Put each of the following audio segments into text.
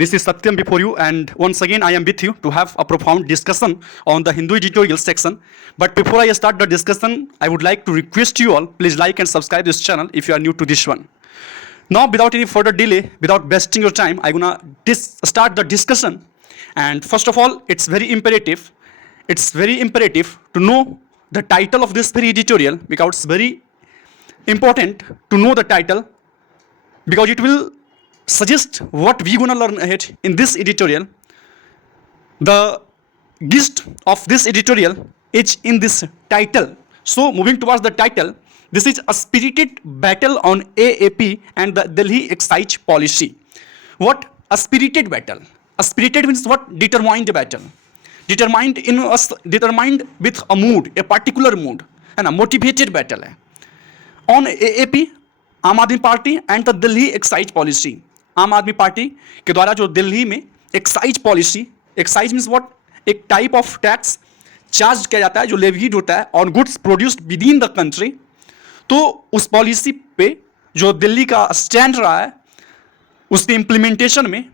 This is Satyam before you, and once again I am with you to have a profound discussion on the Hindu editorial section. But before I start the discussion, I would like to request you all, please like and subscribe this channel if you are new to this one. Now, without any further delay, without wasting your time, I'm gonna start the discussion. And first of all, it's very imperative to know the title of this very editorial, because it's very important to know the title, because it will suggest what we're gonna learn ahead in this editorial. The gist of this editorial is in this title. So moving towards the title, this is a spirited battle on AAP and the Delhi excise policy. What a spirited battle? A spirited means what? Determined battle. Determined with a mood, a particular mood, and a motivated battle on AAP, आम आदमी party and the Delhi excise policy. आम आदमी party के द्वारा जो दिल्ली में excise policy, excise means what? एक type of tax charge किया जाता है जो लेवीड होता है on goods produced with in the country. तो उस पॉलिसी पे जो दिल्ली का स्टैंड रहा है, उसके इम्प्लीमेंटेशन में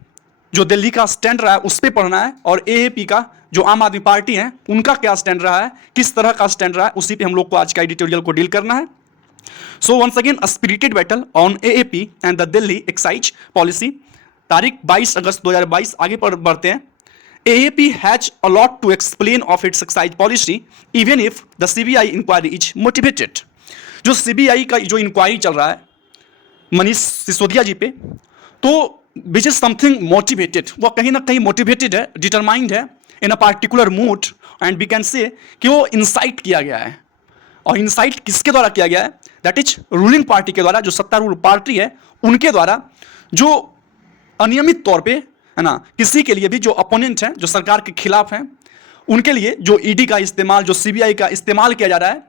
जो दिल्ली का स्टैंड रहा है उस पर पढ़ना है, और एएपी का जो आम आदमी पार्टी है उनका क्या स्टैंड रहा है, किस तरह का स्टैंड रहा है, उसी पे हम लोग को आज का एडिटोरियल को डील करना है. So once again, a spirited battle on AAP and the Delhi excise policy. तारीख 22 अगस्त 2022. आगे बढ़ते हैं. AAP has a lot to explain of its excise policy, even if the CBI inquiry is motivated. जो CBI का जो inquiry चल रहा है मनीष सिसोदिया जी पे, तो which is something motivated, वो कहीं ना कहीं motivated है, determined है, in a particular mood, and we can say कि वो इंसाइट किया गया है. और इंसाइट किसके द्वारा किया गया है? दैट इज रूलिंग पार्टी के द्वारा, जो सत्तारूढ़ पार्टी है उनके द्वारा, जो अनियमित तौर पे है ना किसी के लिए भी जो अपोनेंट हैं, जो सरकार के खिलाफ हैं, उनके लिए जो ईडी का इस्तेमाल, जो सीबीआई का इस्तेमाल किया जा रहा है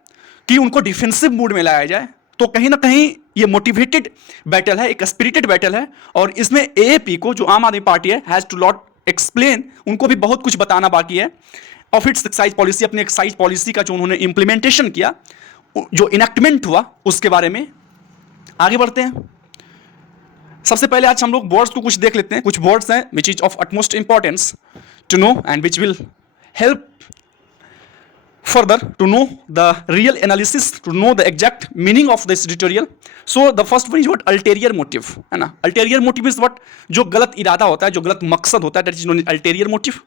कि उनको डिफेंसिव मूड में लाया जाए. तो कहीं ना कहीं ये मोटिवेटेड बैटल है, एक स्पिरिटेड बैटल है, और इसमें एएपी को, जो आम आदमी पार्टी है, हैज़ टू लॉट एक्सप्लेन, उनको भी बहुत कुछ बताना बाकी है ऑफ इट्स एक्साइज पॉलिसी, अपने एक्साइज पॉलिसी का जो उन्होंने इंप्लीमेंटेशन किया, जो इनेक्टमेंट हुआ, उसके बारे में. आगे बढ़ते हैं. सबसे पहले आज हम लोग वर्ड्स को कुछ देख लेते हैं. कुछ वर्ड्स हैं which is of utmost importance to know and which will help further to know the real analysis, to know the exact meaning of this editorial. So the first one is what? Ulterior motive, है ना. Ulterior motive is what? जो गलत इरादा होता है, जो गलत मकसद होता है, that is known as ulterior motive.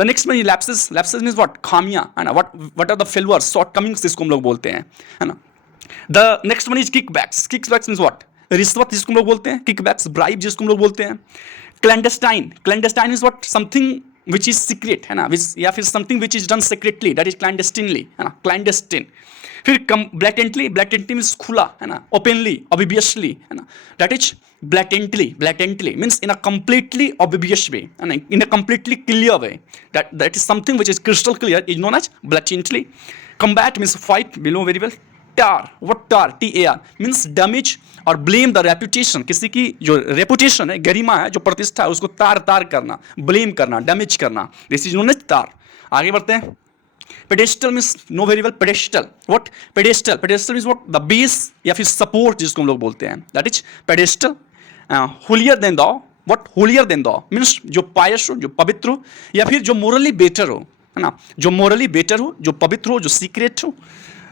The next one is lapses. Lapses means what? खामियां, है ना. What are the failures, shortcomings जिसको हम लोग बोलते हैं, है ना. The next one is kickbacks. Kickbacks means what? रिश्वत जिसको हम लोग बोलते हैं, kickbacks, bribe जिसको हम लोग बोलते हैं. Clandestine. Clandestine is what? Something which is secret, है ना, या फिर something which is done secretly, that is clandestinely, है ना, clandestine. फिर blatantly means खुला, है ना, openly, obviously, है ना, that is blatantly means in a completely obvious way, है ना, in a completely clear way, that is something which is crystal clear is known as blatantly. Combat means fight, we know very well. tar, what tar, TAR means damage और blame the reputation, किसी की जो reputation है, गरिमा है, जो प्रतिष्ठा है, उसको तार करना, ब्लेम करना, डैमेज करना, दिस इज नोन एज तार. आगे बढ़ते हैं. Pedestal means know very well. Pedestal what? Pedestal means what? The base या फिर सपोर्ट जिसको हम लोग बोलते हैं, that is pedestal. Holier then दो, व्हाट? होलियर देन दो मीन्स जो पायस हो, जो पवित्र हो, या फिर जो मोरली बेटर हो, है ना, जो मोरली बेटर हो, जो पवित्र हो, जो सीक्रेट हो.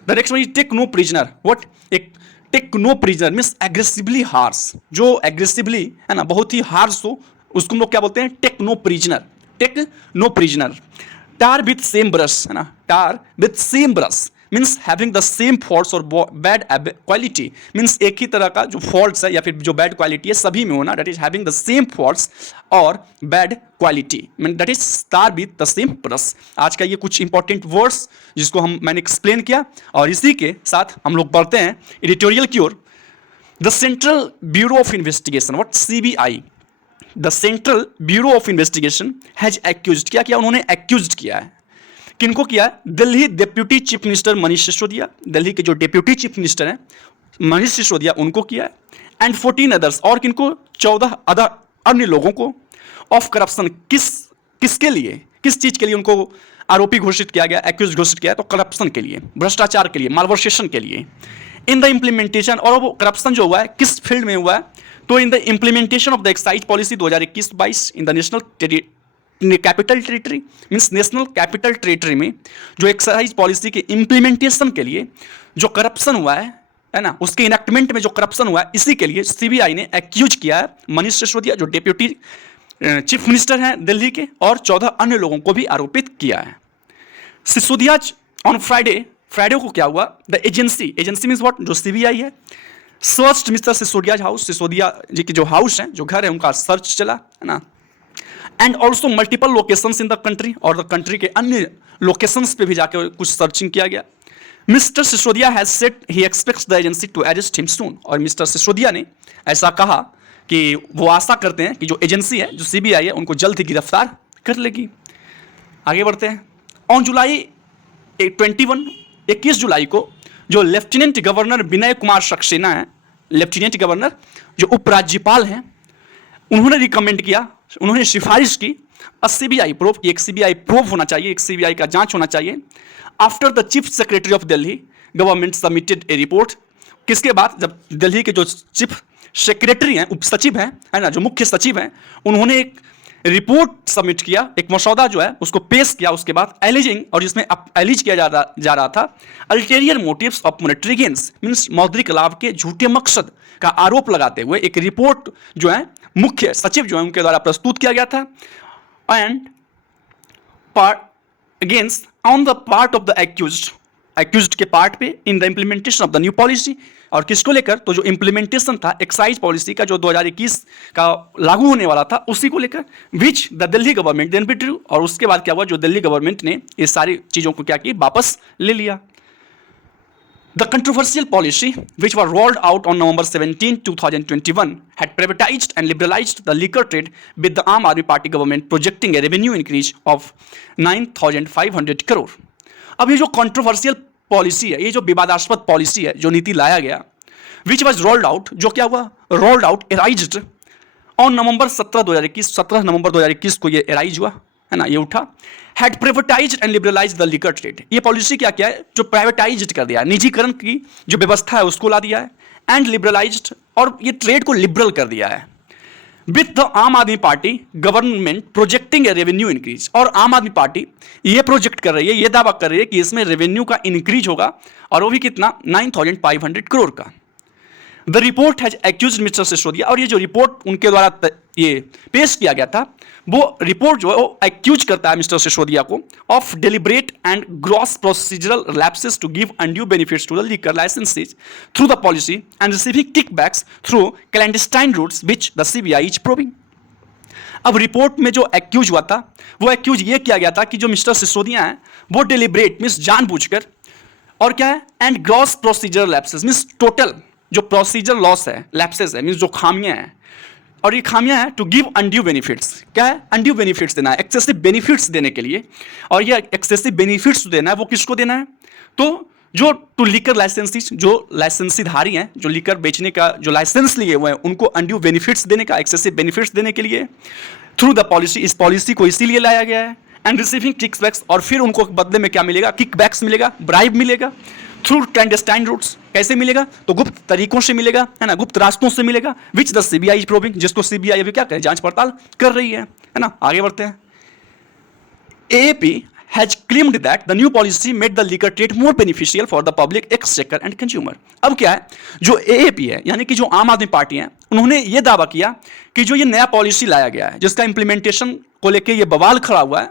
The next one is take no prisoner. What? एक take no prisoner means aggressively harsh, जो एग्रेसिवली, है ना, बहुत ही हार्स हो, उसको हम लोग क्या बोलते हैं? Take no prisoner. Take no prisoner. Tar with same brush, है ना, tar with same brush means having the same faults और बैड क्वालिटी, मीन्स एक ही तरह का जो फॉल्ट्स है या फिर जो बैड क्वालिटी है सभी में होना, that is having the same faults और bad quality, mean that is tar with the same brush. आज का ये कुछ इंपॉर्टेंट वर्ड्स जिसको मैंने एक्सप्लेन किया, और इसी के साथ हम लोग पढ़ते हैं एडिटोरियल की ओर. The Central Bureau of Investigation, what? CBI. The Central Bureau of Investigation has accused, क्या किया उन्होंने? एक्यूज्ड किया है. किनको किया? Delhi deputy chief minister Manish Sisodia, Delhi के जो डेप्यूटी चीफ मिनिस्टर हैं मनीष सिसोदिया, उनको किया है. एंड 14 अदर्स, और किनको? 14 अदर अन्य लोगों को. ऑफ करप्शन, किसके लिए, किस चीज के लिए उनको आरोपी घोषित किया गया, एक्यूज घोषित किया? तो करप्शन के लिए, भ्रष्टाचार के लिए, मालवर्सेशन के लिए. इन द इम्प्लीमेंटेशन, और वो करप्शन जो हुआ है किस फील्ड में हुआ है, तो in the implementation of the excise policy 2021-22 in the national capital territory, means national capital territory में जो एक्साइज पॉलिसी के इम्प्लीमेंटेशन के लिए जो करप्शन हुआ है ना, उसके इनेक्टमेंट में जो करप्शन हुआ है, इसी के लिए सीबीआई ने एक्यूज किया है मनीष सिसोदिया जो डेप्यूटी चीफ मिनिस्टर हैं दिल्ली के, और 14 अन्य लोगों को भी आरोपित किया है। सिसोदिया ऑन फ्राइडे को क्या हुआ, द एजेंसी मीन्स व्हाट, जो सीबीआई है, search Mr Sisodia house, Sisodia ji की जो हाउस है, जो घर है, उनका सर्च चला है ना, and also multiple locations in the country, और द कंट्री के अन्य लोकेशंस पे भी जाकर कुछ सर्चिंग किया गया। Mr Sisodia has said he expects the agency to arrest him soon, और मिस्टर सिसोदिया ने ऐसा कहा कि वो आशा करते हैं कि जो एजेंसी है, जो सीबीआई है, उनको जल्द ही गिरफ्तार कर लेगी। आगे बढ़ते हैं। ऑन जुलाई 21 जुलाई को जो लेफ्टिनेंट गवर्नर विनय कुमार सक्सेना है, लेफ्टिनेंट गवर्नर जो उपराज्यपाल हैं, उन्होंने रिकमेंड किया, उन्होंने सिफारिश की सीबीआई प्रोब, एक सीबीआई प्रोब होना चाहिए, एक सीबीआई का जांच होना चाहिए। After the chief secretary of Delhi government submitted A report, किसके बाद, जब दिल्ली के जो चीफ सेक्रेटरी हैं, उप सचिव हैं, है ना, जो मुख्य सचिव हैं, उन्होंने एक रिपोर्ट सबमिट किया, एक मसौदा जो है उसको पेश किया, उसके बाद एलिजिंग, और जिसमें एलिज किया जा रहा था ulterior motives of monetary gains, means मौद्रिक लाभ के झूठे मकसद का आरोप लगाते हुए एक रिपोर्ट जो है मुख्य सचिव जो है उनके द्वारा प्रस्तुत किया गया था, and against on the part of the accused के पार्ट पे in the implementation of the new policy, और किसको लेकर, तो जो इम्प्लीमेंटेशन था एक्साइज पॉलिसी का जो 2021 का लागू होने वाला था, उसी को लेकर, which the Delhi government then withdrew, और उसके बाद क्या हुआ, जो दिल्ली गवर्नमेंट ने ये सारी चीज़ों को क्या किया, वापस ले लिया। The controversial policy, which was rolled out on November 17, 2021, had privatized and liberalized the liquor trade, with the Aam Aadmi Party government projecting a revenue increase of 9,500 crore. अब ये जो controversial पॉलिसी है, ये जो विवादास्पद पॉलिसी है, जो नीति लाया गया, विच वॉज रोल्ड आउट, जो क्या हुआ, रोल्ड आउट, एराइज्ड ऑन नवंबर 17 नवंबर 2021 को ये एराइज हुआ, है ना, ये उठा। Had privatised and liberalised the liquor trade, ये पॉलिसी क्या किया है, जो प्राइवेटाइज्ड कर दिया है, निजीकरण की जो व्यवस्था है उसको ला दिया है, एंड लिबरलाइज्ड, और ये ट्रेड को लिबरल कर दिया है। विथ द आम आदमी party government projecting a revenue increase, और आम आदमी पार्टी ये प्रोजेक्ट कर रही है, ये दावा कर रही है कि इसमें रेवेन्यू का इंक्रीज होगा, और वो भी कितना, 9,500 करोड़ का। The report has accuse Mr Sisodia, और ये जो रिपोर्ट उनके द्वारा ये पेश किया गया था, वो रिपोर्ट जो है वो एक्यूज करता है मिस्टर सिसोदिया को of deliberate and gross procedural lapses to give undue benefits to the liquor licensees through the policy and receiving kickbacks through clandestine routes which the CBI is probing. अब report में जो accused हुआ था, वो accused ये किया गया था कि जो मिस्टर सिसोदिया हैं वो डेलिब्रेट मीन्स जानबूझकर, और क्या है, and gross procedural lapses means total जो प्रोसीजर लॉस है, लैप्सेस है मीन्स जो खामियां हैं, और ये खामियां हैं टू गिव अनड्यू बेनिफिट्स, क्या है, अनड्यू बेनिफिट्स देना है, एक्सेसिव बेनिफिट्स देने के लिए, और ये एक्सेसिव बेनिफिट्स देना है वो किसको देना है, तो जो टू लिकर लाइसेंसीज, जो लाइसेंसीधारी हैं, जो लिकर बेचने का जो लाइसेंस लिए हुए हैं, उनको अनड्यू बेनिफिट्स देने का, एक्सेसिव बेनिफिट्स देने के लिए थ्रू द पॉलिसी, इस पॉलिसी को इसीलिए लाया गया है, एंड रिसीविंग किकबैक्स, और फिर उनको बदले में क्या मिलेगा, किकबैक्स मिलेगा, ब्राइब मिलेगा, थ्रू क्लैंडस्टाइन रूट्स, कैसे मिलेगा, तो गुप्त तरीकों से मिलेगा, है ना, गुप्त रास्तों से मिलेगा, विच द सीबीआई इज प्रोबिंग, जिसको सीबीआई अभी क्या करे, जांच पड़ताल कर रही है ना। आगे बढ़ते हैं। AAP has claimed that the new policy made the liquor trade more beneficial for the public exchequer and consumer। अब क्या है, जो एएपी है यानी कि जो आम आदमी पार्टी है, उन्होंने ये दावा किया कि जो ये नया पॉलिसी लाया गया है, जिसका इंप्लीमेंटेशन को लेके ये बवाल खड़ा हुआ है,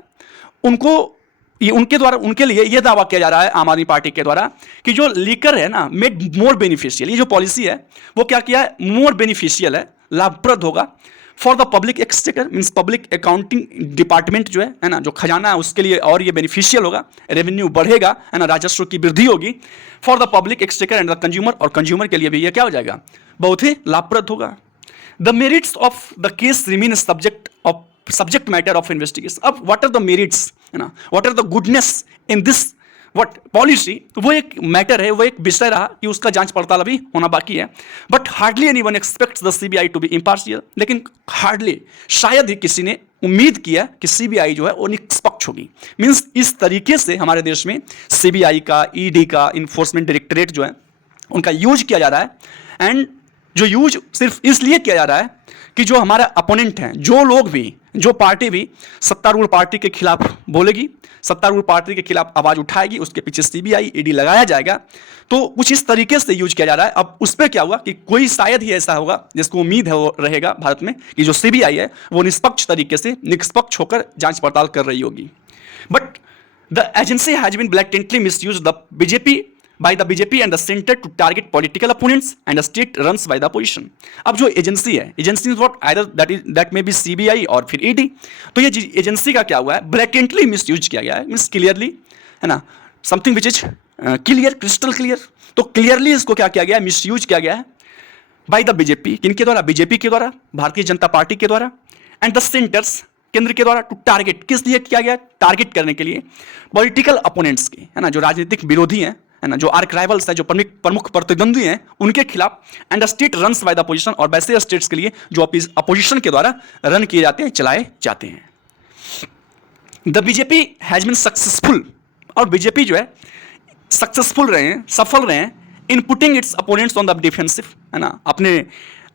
उनको ये उनके द्वारा, उनके लिए ये दावा किया जा रहा है आम आदमी पार्टी के द्वारा कि जो लिकर है ना, मेड मोर बेनिफिशियल, ये जो पॉलिसी है वो क्या किया है, मोर बेनिफिशियल है, लाभप्रद होगा for the public exchequer means public accounting department जो है ना, जो खजाना है उसके लिए, और ये बेनिफिशियल होगा, रेवेन्यू बढ़ेगा, है ना, राजस्व की वृद्धि होगी for the public exchequer and the consumer, और कंज्यूमर के लिए भी ये क्या हो जाएगा, बहुत ही लाभप्रद होगा। The merits of the case remain subject matter of investigation. अब व्हाट आर द मेरिट्स, है ना, what are the goodness in this what policy, वो एक मैटर है, वो एक विषय रहा कि उसका जांच पड़ताल अभी होना बाकी है। But hardly anyone expects the CBI to be impartial, लेकिन हार्डली, शायद ही किसी ने उम्मीद किया कि सीबीआई जो है वो निष्पक्ष होगी। मीन्स इस तरीके से हमारे देश में सीबीआई का, ईडी का, इन्फोर्समेंट डायरेक्टरेट जो है उनका यूज किया जा रहा है। एंड जो यूज सिर्फ इसलिए किया जा रहा है कि जो हमारा अपोनेंट हैं, जो लोग भी, जो पार्टी भी सत्तारूढ़ पार्टी के खिलाफ बोलेगी, सत्तारूढ़ पार्टी के खिलाफ आवाज उठाएगी, उसके पीछे सीबीआई ईडी लगाया जाएगा। तो कुछ इस तरीके से यूज किया जा रहा है। अब उस पर क्या हुआ कि कोई शायद ही ऐसा होगा जिसको उम्मीद है वो रहेगा भारत में कि जो सीबीआई है वो निष्पक्ष तरीके से, निष्पक्ष होकर जांच पड़ताल कर रही होगी। But the agency has been blatantly misused the BJP by the BJP and the center to target political opponents and the state runs by the opposition। अब जो एजेंसी है, agency is what, either that may be CBI और फिर ED. तो ये agency का क्या हुआ है, ब्लैटेंटली मिसयूज किया गया है, मींस क्लियरली, है ना, something which is clear, crystal clear. तो क्लियरली इसको क्या किया गया है, मिसयूज किया गया है बाय द बीजेपी, किनके द्वारा, बीजेपी के द्वारा, भारतीय जनता पार्टी के द्वारा, एंड द सेंटर्स, केंद्र के द्वारा, टू टारगेट, किस लिए किया गया, टारगेट करने के लिए पॉलिटिकल अपोनेंट्स के, है ना, जो राजनीतिक विरोधी हैं, है ना, जो आर्क राइवल्स है, जो प्रमुख प्रतिद्वंदी हैं, उनके खिलाफ, and state runs by the opposition, और वैसे स्टेट्स के लिए जो अपोजिशन के द्वारा रन किए जाते हैं, चलाए जाते हैं। The BJP has been successful, और बीजेपी जो है सक्सेसफुल रहे हैं, सफल रहे हैं in putting its opponents on the defensive, है ना, अपने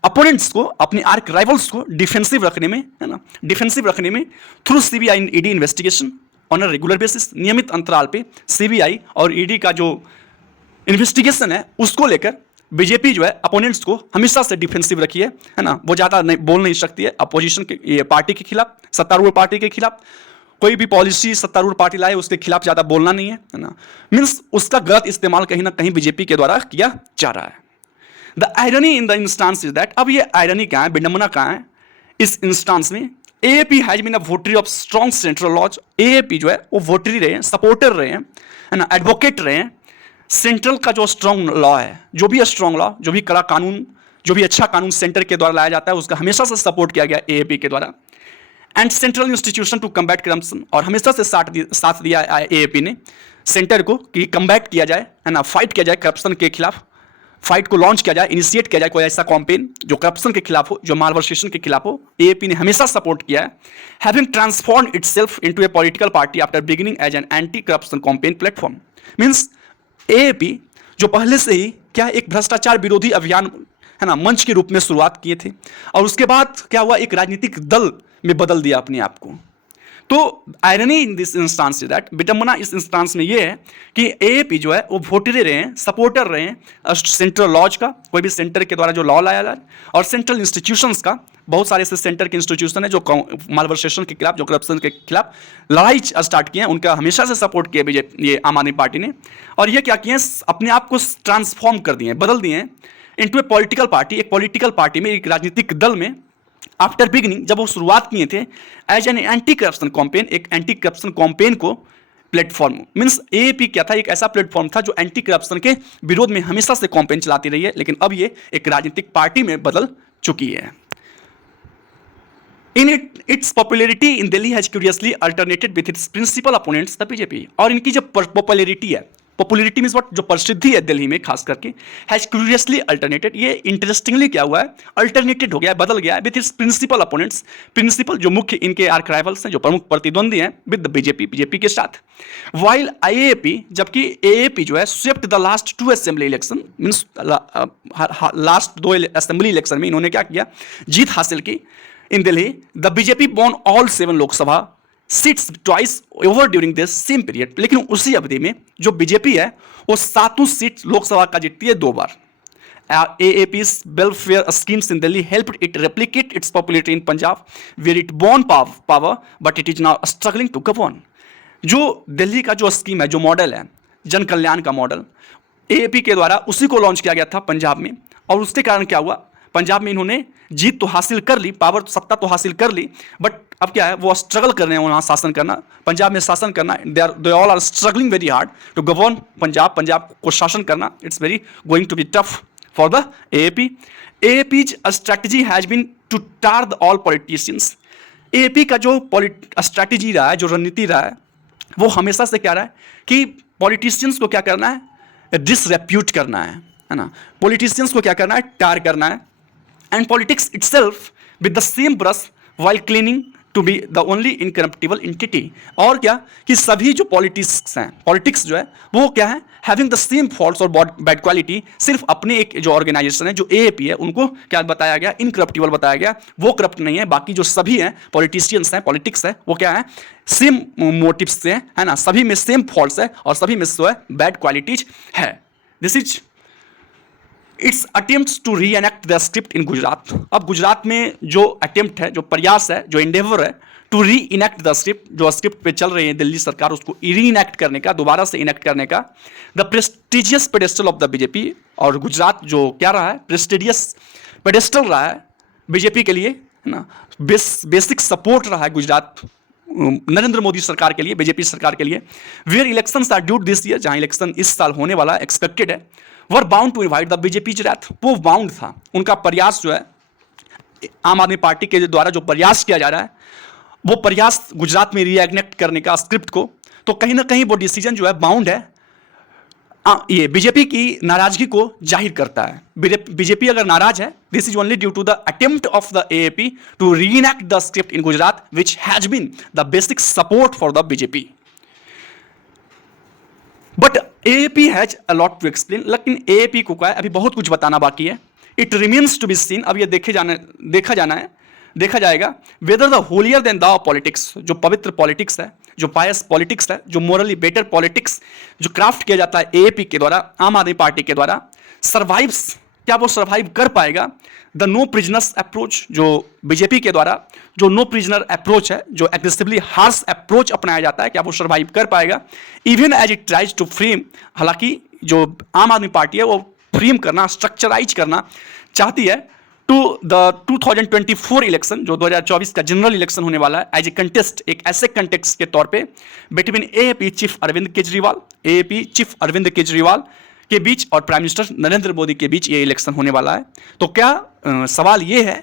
अपोनेंट्स को, अपने आर्क राइवल्स को डिफेंसिव रखने में, है ना, डिफेंसिव रखने में, through CBI and ED investigation on a regular basis, नियमित अंतराल पे सीबीआई और ईडी का जो इन्वेस्टिगेशन है उसको लेकर बीजेपी जो है अपोनेंट्स को हमेशा से डिफेंसिव रखी है ना, वो ज़्यादा नहीं बोल नहीं सकती है अपोजिशन के, ये पार्टी के खिलाफ, सत्तारूढ़ पार्टी के खिलाफ। कोई भी पॉलिसी सत्तारूढ़ पार्टी लाए उसके खिलाफ ज़्यादा बोलना नहीं है ना, मीन्स उसका गलत इस्तेमाल कहीं ना कहीं बीजेपी के द्वारा किया जा रहा है। The irony in the instance is that, अब ये आयरनी कहाँ है, विडंबना कहाँ है इस इंस्टांस में, AAP has been a votary of strong central laws, AAP जो है वो वोटरी रहे हैं, सपोर्टर रहे हैं, है ना, एडवोकेट रहे हैं सेंट्रल का जो स्ट्रॉन्ग लॉ है, जो भी स्ट्रॉन्ग लॉ, जो भी कड़ा कानून, जो भी अच्छा कानून सेंटर के द्वारा लाया जाता है उसका हमेशा से सपोर्ट किया गया एएपी के द्वारा। And central institution to combat corruption, और हमेशा से साथ दिया एएपी ने सेंटर को कि कम्बैट किया जाए, है ना, फाइट किया जाए करप्शन के खिलाफ, फाइट को लॉन्च किया जाए, इनिशिएट किया जाए कोई ऐसा कैंपेन जो करप्शन के खिलाफ हो, जो मालवर्सेशन के खिलाफ हो। एएपी ने हमेशा सपोर्ट किया है। Having transformed itself into a political party after beginning as an anti corruption campaign platform, means AAP जो पहले से ही क्या एक भ्रष्टाचार विरोधी अभियान, है ना, मंच के रूप में शुरुआत किए थे, और उसके बाद क्या हुआ, एक राजनीतिक दल में बदल दिया अपने आप को। तो irony in this instance is that, विडंबना इस इंस्टांस में ये है कि एएपी जो है वो वोटरे रहे हैं, सपोर्टर रहे हैं सेंट्रल लॉज का, कोई भी सेंटर के द्वारा जो लॉ लाया जाए, और सेंट्रल इंस्टीट्यूशंस का, बहुत सारे ऐसे सेंटर के इंस्टीट्यूशन है जो मालवर्सेशन के खिलाफ, जो करप्शन के खिलाफ लड़ाई स्टार्ट किए हैं, उनका हमेशा से सपोर्ट किया बीजेपी, ये आम आदमी पार्टी ने। और ये क्या किए, अपने आप को ट्रांसफॉर्म कर दिए, बदल दिए इनटू ए पॉलिटिकल पार्टी, एक पॉलिटिकल पार्टी में, एक राजनीतिक दल में, आफ्टर बिगिनिंग, जब वो शुरुआत किए थे as an anti corruption campaign, एक एंटी करप्शन कैंपेन को प्लेटफॉर्म, मींस एएपी क्या था, एक ऐसा प्लेटफॉर्म था जो एंटी करप्शन के विरोध में हमेशा से कैंपेन चलाती रही है, लेकिन अब ये एक राजनीतिक पार्टी में बदल चुकी है। In its popularity in Delhi has curiously alternated with its principal opponents the BJP, और इनकी जो पॉपुलैरिटी है, पॉपुलैरिटी मींस व्हाट, जो प्रसिद्धि है दिल्ली में खास करके, हैज क्यूरियसली अल्टरनेटेड, ये इंटरेस्टिंगली क्या हुआ है, अल्टरनेटेड हो गया है, बदल गया है with its principal opponents, principal जो मुख्य इनके आर्क राइवल्स हैं, जो प्रमुख प्रतिद्वंदी हैं, विद द बीजेपी, बीजेपी के साथ। वाइल आईएपी, जबकि एएपी जो है swept the last 2 assembly election, means last 2 assembly election में इन्होंने क्या किया, जीत हासिल की in Delhi. The BJP won all 7 Lok Sabha seats twice over during this same period, लेकिन उसी अवधि में जो बीजेपी है वो 7 सीट लोकसभा का जीतती है 2 बार। AAP's welfare schemes in Delhi helped it replicate its popularity in Punjab, where it won power, but it is now struggling to govern। जो दिल्ली का जो स्कीम है, जो मॉडल है, जन कल्याण का मॉडल, AAP के द्वारा उसी को लॉन्च किया गया था पंजाब में, और उसके कारण क्या हुआ, पंजाब में इन्होंने जीत तो हासिल कर ली, पावर, सत्ता तो हासिल कर ली, बट अब क्या है, वो स्ट्रगल कर रहे हैं वहाँ शासन करना, पंजाब में शासन करना, they all are struggling very hard to govern Punjab, Punjab को शासन करना, it's very going to be tough for the AAP. AAP's strategy has been to tar the all politicians, AAP का जो स्ट्रैटेजी रहा है, जो रणनीति रहा है, वो हमेशा से क्या रहा है कि पॉलिटिशियंस को क्या करना है, डिसरेप्यूट करना है ना, पॉलिटिशियंस को क्या करना है, टार करना है, and politics itself with the same brush while clinging to be the only incorruptible entity. और क्या कि सभी जो पॉलिटिक्स हैं, पॉलिटिक्स जो है वो क्या है, हैविंग द सेम फॉल्ट्स और बैड क्वालिटी, सिर्फ अपने एक जो ऑर्गेनाइजेशन है जो एएपी है उनको क्या बताया गया, इनकरप्टिबल बताया गया, वो करप्ट नहीं है। बाकी जो सभी हैं पॉलिटिशियंस हैं, पॉलिटिक्स है, वो क्या है, सेम मोटिव्स से है ना, सभी में सेम फॉल्ट्स है और सभी में जो है बैड क्वालिटीज है। This is its attempt to reenact the script in Gujarat. अब गुजरात में जो अटेम्प्ट है, जो प्रयास है, जो इंडेवर है to reenact the script, जो स्क्रिप्ट पे चल रही है दिल्ली सरकार, उसको री इनेक्ट करने का, दोबारा से इनेक्ट करने का, the prestigious pedestal of the BJP. और गुजरात जो क्या रहा है, प्रेस्टिजियस पेडेस्टल रहा है बीजेपी के लिए, है ना, बेसिक सपोर्ट रहा है गुजरात नरेंद्र मोदी सरकार के लिए, बीजेपी सरकार के लिए। Where elections are due this year, जहां इलेक्शन इस साल होने वाला एक्सपेक्टेड है, were bound to invite the BJP wrath, वो बाउंड था, उनका प्रयास जो है आम आदमी पार्टी के द्वारा जो प्रयास किया जा रहा है, वो प्रयास गुजरात में रीएग्नेक्ट करने का स्क्रिप्ट को, तो कहीं ना कहीं वो डिसीजन जो है बाउंड है, ये बीजेपी की नाराजगी को जाहिर करता है। बीजेपी अगर नाराज है, this is only due to the attempt of the AAP to reenact the script in Gujarat which has been the basic support for the BJP. But AAP has a lot to explain, लेकिन AAP को क्या है, अभी बहुत कुछ बताना बाकी है। It remains to be seen, अब ये देखा जाएगा whether the holier than the politics, जो पवित्र पॉलिटिक्स है, जो पायस पॉलिटिक्स है, जो मोरली बेटर पॉलिटिक्स जो क्राफ्ट किया जाता है एएपी के द्वारा, आम आदमी पार्टी के द्वारा, सर्वाइव्स, क्या वो सर्वाइव कर पाएगा द नो प्रिजनर्स अप्रोच, जो बीजेपी के द्वारा जो नो प्रिजनर अप्रोच है, जो एग्रेसिवली हार्श अप्रोच अपनाया जाता है, क्या वो सर्वाइव कर पाएगा, even as it tries to frame, हालांकि जो आम आदमी पार्टी है वो फ्रेम करना, स्ट्रक्चराइज करना चाहती है टू द 2024 इलेक्शन, जो 2024 का जनरल इलेक्शन होने वाला है, एज ए कंटेस्ट, एक ऐसे कंटेक्स्ट के तौर पे between AAP chief Arvind Kejriwal, AAP chief Arvind Kejriwal के बीच और प्राइम मिनिस्टर नरेंद्र मोदी के बीच ये इलेक्शन होने वाला है। तो क्या सवाल ये है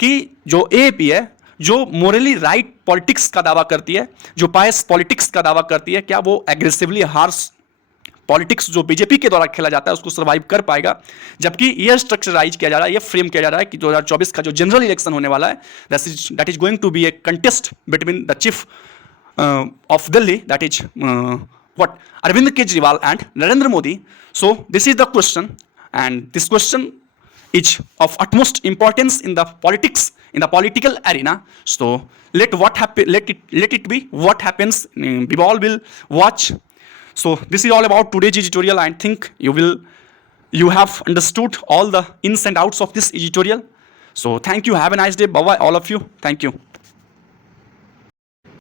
कि जो एएपी है, जो मोरली राइट पॉलिटिक्स का दावा करती है, जो पायस पॉलिटिक्स का दावा करती है, क्या वो एग्रेसिवली हार्श पॉलिटिक्स जो बीजेपी के द्वारा खेला जाता है उसको सर्वाइव कर पाएगा? जबकि ये स्ट्रक्चराइज किया जा रहा है, ये फ्रेम किया जा रहा है कि 2024 का जो जनरल इलेक्शन होने वाला है, that is going to be a contest between the chief of Delhi, that is what Arvind Kejriwal and Narendra Modi. So this is the question, and this question is of utmost importance in the politics, in the political arena. So let it be what happens. We all will watch. So this is all about today's editorial. I think you have understood all the ins and outs of this editorial. So thank you. Have a nice day. Bye bye all of you. Thank you.